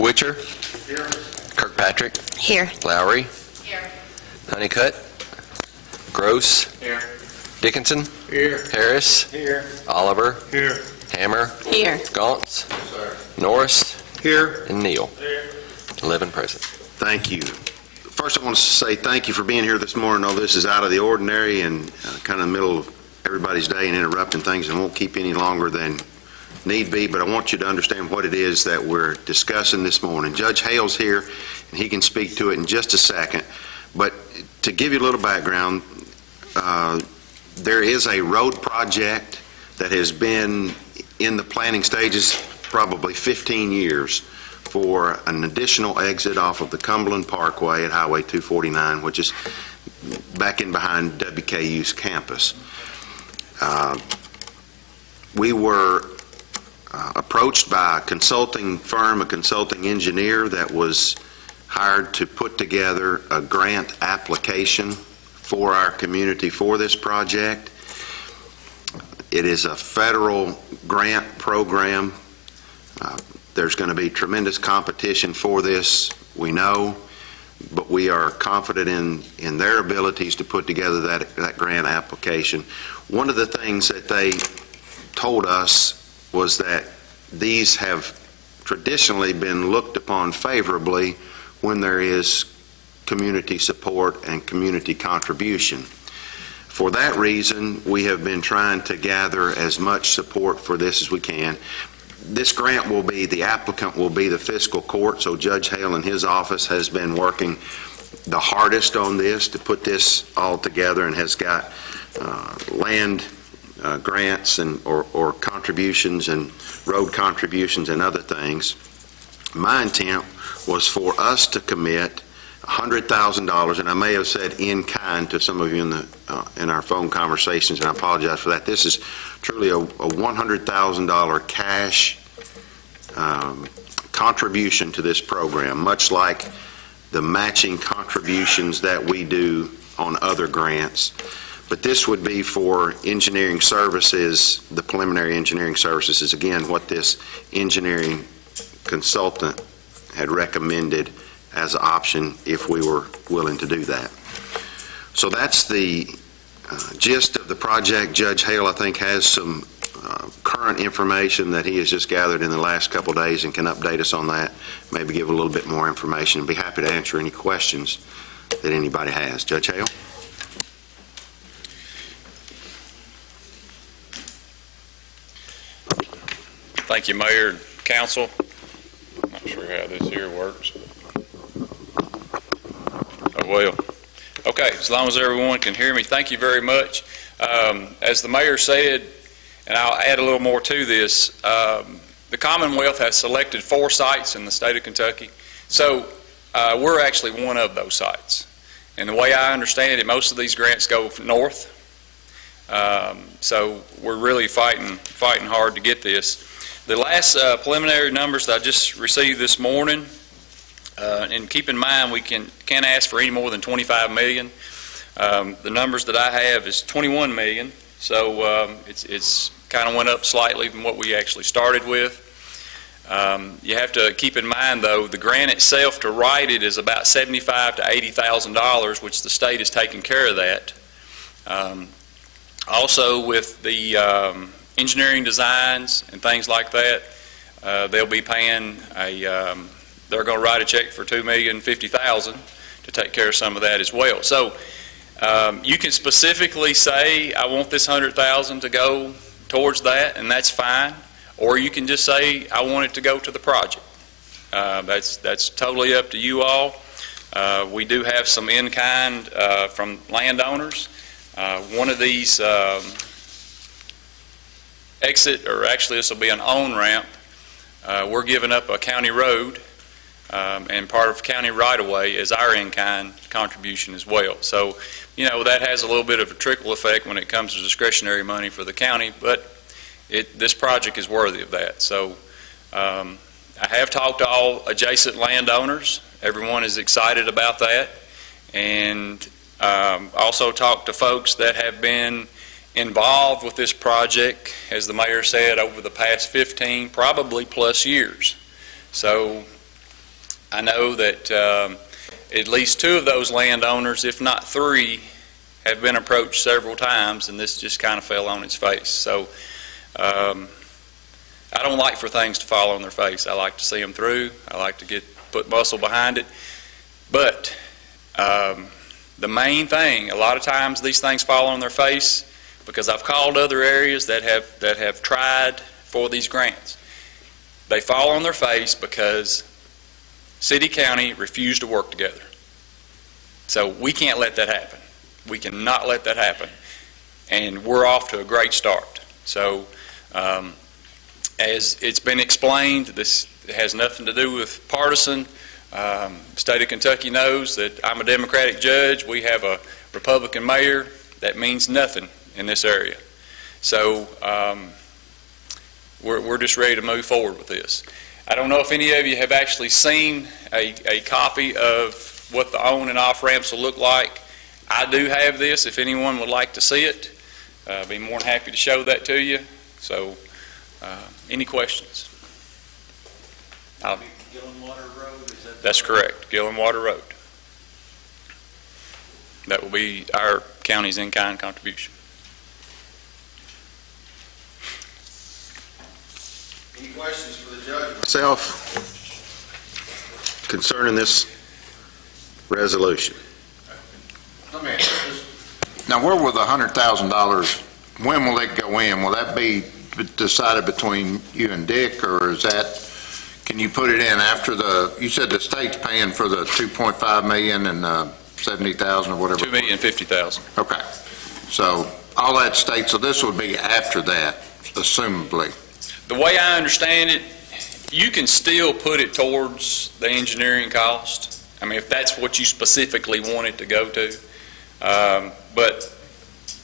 Witcher. Here. Kirkpatrick. Here. Lowry. Here. Honeycutt. Gross. Here. Dickinson. Here. Harris. Here. Oliver. Here. Hammer. Here. Gaunts. Sir. Norris. Here. And Neal. Here. 11 present. Thank you. First, I want to say thank you for being here this morning. I know this is out of the ordinary and kind of in the middle of everybody's day and interrupting things, and won't keep any longer than need be, but I want you to understand what it is that we're discussing this morning. Judge Hale's here, and he can speak to it in just a second. But to give you a little background, there is a road project that has been in the planning stages probably 15 years for an additional exit off of the Cumberland Parkway at Highway 249, which is back in behind WKU's campus. We were approached by a consulting firm, a consulting engineer that was hired to put together a grant application for our community for this project. It is a federal grant program. There's going to be tremendous competition for this, we know, but we are confident in their abilities to put together that grant application. One of the things that they told us was that these have traditionally been looked upon favorably when there is community support and community contribution. For that reason, we have been trying to gather as much support for this as we can. This grant will be, the applicant will be the fiscal court, so Judge Hale and his office has been working the hardest on this to put this all together, and has got land grants and or contributions and road contributions and other things. My intent was for us to commit $100,000, and I may have said in kind to some of you in our phone conversations, and I apologize for that. This is truly a $100,000 cash contribution to this program, much like the matching contributions that we do on other grants. But this would be for engineering services. The preliminary engineering services is, again, what this engineering consultant had recommended as an option if we were willing to do that. So that's the gist of the project. Judge Hale, I think, has some current information that he has just gathered in the last couple of days and can update us on that, maybe give a little bit more information, and be happy to answer any questions that anybody has. Judge Hale? Thank you, Mayor and Council. I'm not sure how this here works. Oh, well. Okay, as long as everyone can hear me, thank you very much. As the Mayor said, and I'll add a little more to this, the Commonwealth has selected 4 sites in the state of Kentucky. So we're actually one of those sites. And the way I understand it, most of these grants go north. So we're really fighting hard to get this. The last preliminary numbers that I just received this morning, and keep in mind we can't ask for any more than $25 million. The numbers that I have is $21 million, so it's kind of went up slightly from what we actually started with. You have to keep in mind, though, the grant itself to write it is about $75,000 to $80,000, which the state is taking care of that. Also, with the engineering designs and things like that, they'll be paying they're going to write a check for $2,050,000 to take care of some of that as well. So you can specifically say, I want this $100,000 to go towards that, and that's fine. Or you can just say, I want it to go to the project. That's totally up to you all. We do have some in-kind from landowners. One of these exit, or actually this will be an on-ramp, we're giving up a county road and part of county right-of-way as our in-kind contribution as well. So, you know, that has a little bit of a trickle effect when it comes to discretionary money for the county, but this project is worthy of that. So I have talked to all adjacent landowners. Everyone is excited about that. And also talked to folks that have been involved with this project, as the mayor said, over the past 15, probably plus years. So I know that at least 2 of those landowners, if not 3, have been approached several times, and this just kind of fell on its face. So I don't like for things to fall on their face. I like to see them through. I like to put muscle behind it. But The main thing, a lot of times these things fall on their face because I've called other areas that have tried for these grants. They fall on their face because city, county refuse to work together. So we can't let that happen. We cannot let that happen. And we're off to a great start. So as it's been explained, this has nothing to do with partisan. The state of Kentucky knows that I'm a Democratic judge. We have a Republican mayor. That means nothing in this area. So we're just ready to move forward with this. I don't know if any of you have actually seen a copy of what the on and off ramps will look like. I do have this if anyone would like to see it. I'd be more than happy to show that to you. So any questions? That's correct, Gillen Water Road. That will be our county's in-kind contribution. Any questions for the judge? Myself, concerning this resolution. Let me ask you this. Now, where will the $100,000, when will it go in? Will that be decided between you and Dick, or is that, can you put it in after you said the state's paying for the $2.5 million and 70,000 or whatever? $2,050,000. Okay. So all that state, so this would be after that, assumably. The way I understand it, you can still put it towards the engineering cost. I mean, if that's what you specifically want it to go to. But,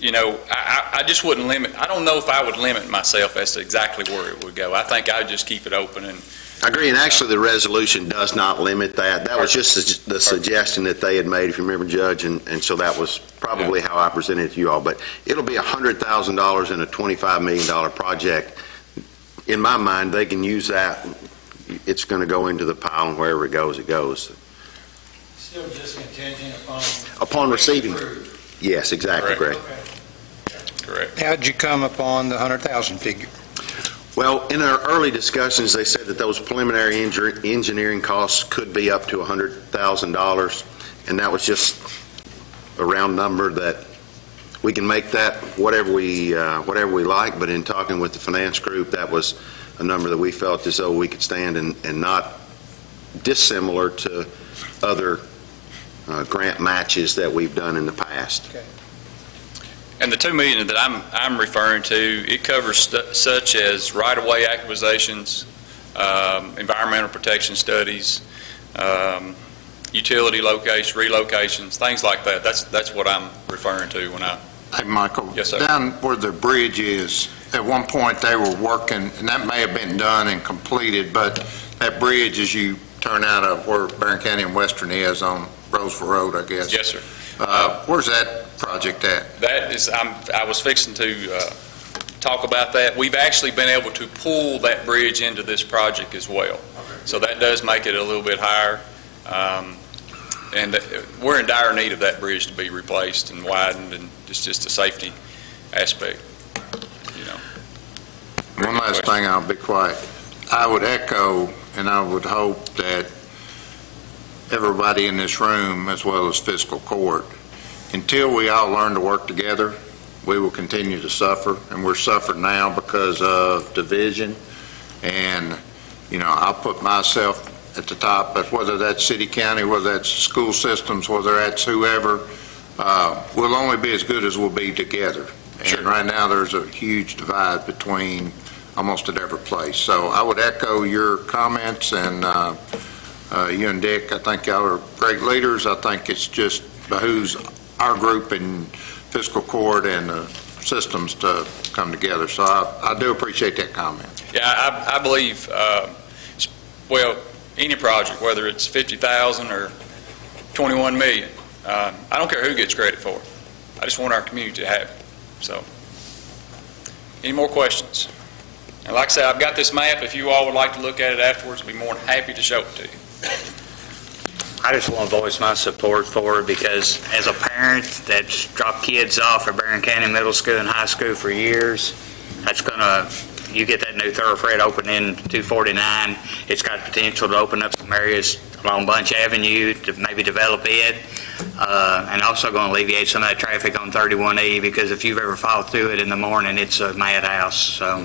you know, I just wouldn't limit. I don't know if I would limit myself as to exactly where it would go. I think I would just keep it open. And I agree, and actually the resolution does not limit that. That was just the suggestion that they had made, if you remember, Judge, and so that was probably how I presented it to you all. But it'll be $100,000 in a $25 million project. In my mind, they can use that. It's going to go into the pile, and wherever it goes, it goes. Still just contingent Upon receiving. Yes, exactly, Greg. correct. How'd you come upon the 100,000 figure? Well, in our early discussions, they said that those preliminary engineering costs could be up to $100,000, and that was just a round number that we can make that whatever we like. But in talking with the finance group, that was a number that we felt as though we could stand and not dissimilar to other grant matches that we've done in the past. Okay. And the $2 million that I'm referring to, it covers such as right-of-way acquisitions, environmental protection studies, utility locations, relocations, things like that. That's what I'm referring to when I. Hey, Michael. Yes, sir. Down where the bridge is, at one point they were working, and that may have been done and completed, but that bridge, as you turn out of where Barron County and Western is on Roseville Road, I guess. Yes, sir. Where's that project at? That is, I was fixing to talk about that. We've actually been able to pull that bridge into this project as well. So that does make it a little bit higher. And we're in dire need of that bridge to be replaced and widened, and it's just a safety aspect, you know. One last thing, I'll be quiet. I would echo, and I would hope that everybody in this room, as well as fiscal court, until we all learn to work together, we will continue to suffer, and we're suffering now because of division. And, you know, I'll put myself at the top, but whether that's city, county, whether that's school systems, whether that's whoever, we'll only be as good as we'll be together. Sure. And right now there's a huge divide between almost at every place. So I would echo your comments, and you and Dick, I think y'all are great leaders. I think it's just behooves our group and fiscal court and systems to come together. So I do appreciate that comment. Yeah, I believe, well, any project, whether it's 50,000 or 21 million, I don't care who gets credit for it. I just want our community to have it. So, any more questions? And like I said, I've got this map. If you all would like to look at it afterwards, I'd be more than happy to show it to you. I just want to voice my support for it because as a parent that's dropped kids off at Barron County Middle School and High School for years, that's going to, you get that new thoroughfare open in 249, it's got potential to open up some areas along Bunch Avenue to maybe develop it, and also going to alleviate some of that traffic on 31E, because if you've ever followed through it in the morning, it's a madhouse, so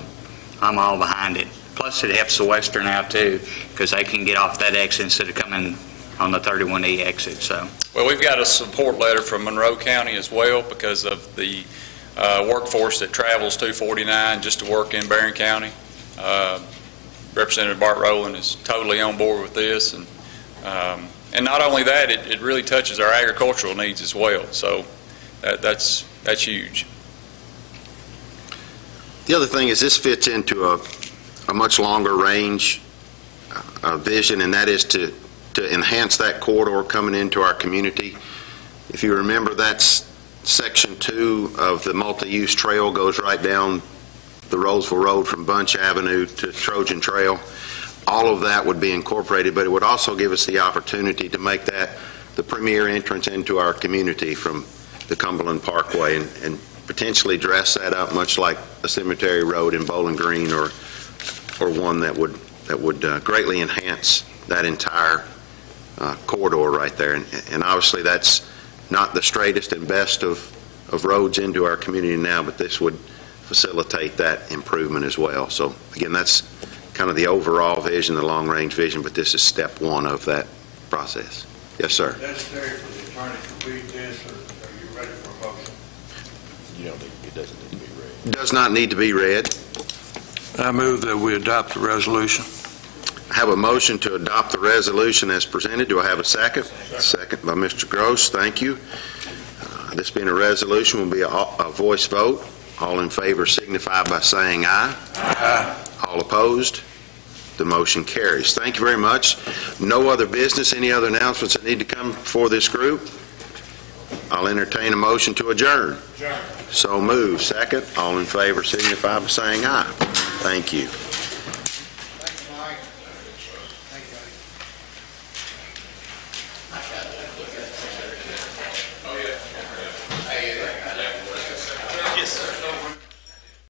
I'm all behind it. Plus, it helps the Western out too, because they can get off that exit instead of coming on the 31E exit, so. Well, we've got a support letter from Monroe County as well because of the workforce that travels 249 just to work in Barron County. Representative Bart Rowland is totally on board with this, and not only that, it really touches our agricultural needs as well. So that's huge. The other thing is this fits into a much longer range vision, and that is to enhance that corridor coming into our community. If you remember, that's Section 2 of the multi-use trail goes right down the Roseville Road from Bunch Avenue to Trojan Trail. All of that would be incorporated, but it would also give us the opportunity to make that the premier entrance into our community from the Cumberland Parkway, and potentially dress that up much like a Cemetery Road in Bowling Green, or one that would greatly enhance that entire corridor right there. And obviously that's not the straightest and best of roads into our community now, but this would facilitate that improvement as well. So again, that's kind of the overall vision, the long-range vision, but this is step one of that process. Yes, sir. Necessary for the attorney to read this, or are you ready for a motion? It doesn't need to be read. Does not need to be read. I move that we adopt the resolution. I have a motion to adopt the resolution as presented. Do I have a second? Second by Mr. Gross. Thank you. This being a resolution will be a voice vote. All in favor signify by saying aye. Aye. All opposed? The motion carries. Thank you very much. No other business. Any other announcements that need to come before this group? I'll entertain a motion to adjourn. So move. Second. All in favor signify by saying aye. Thank you.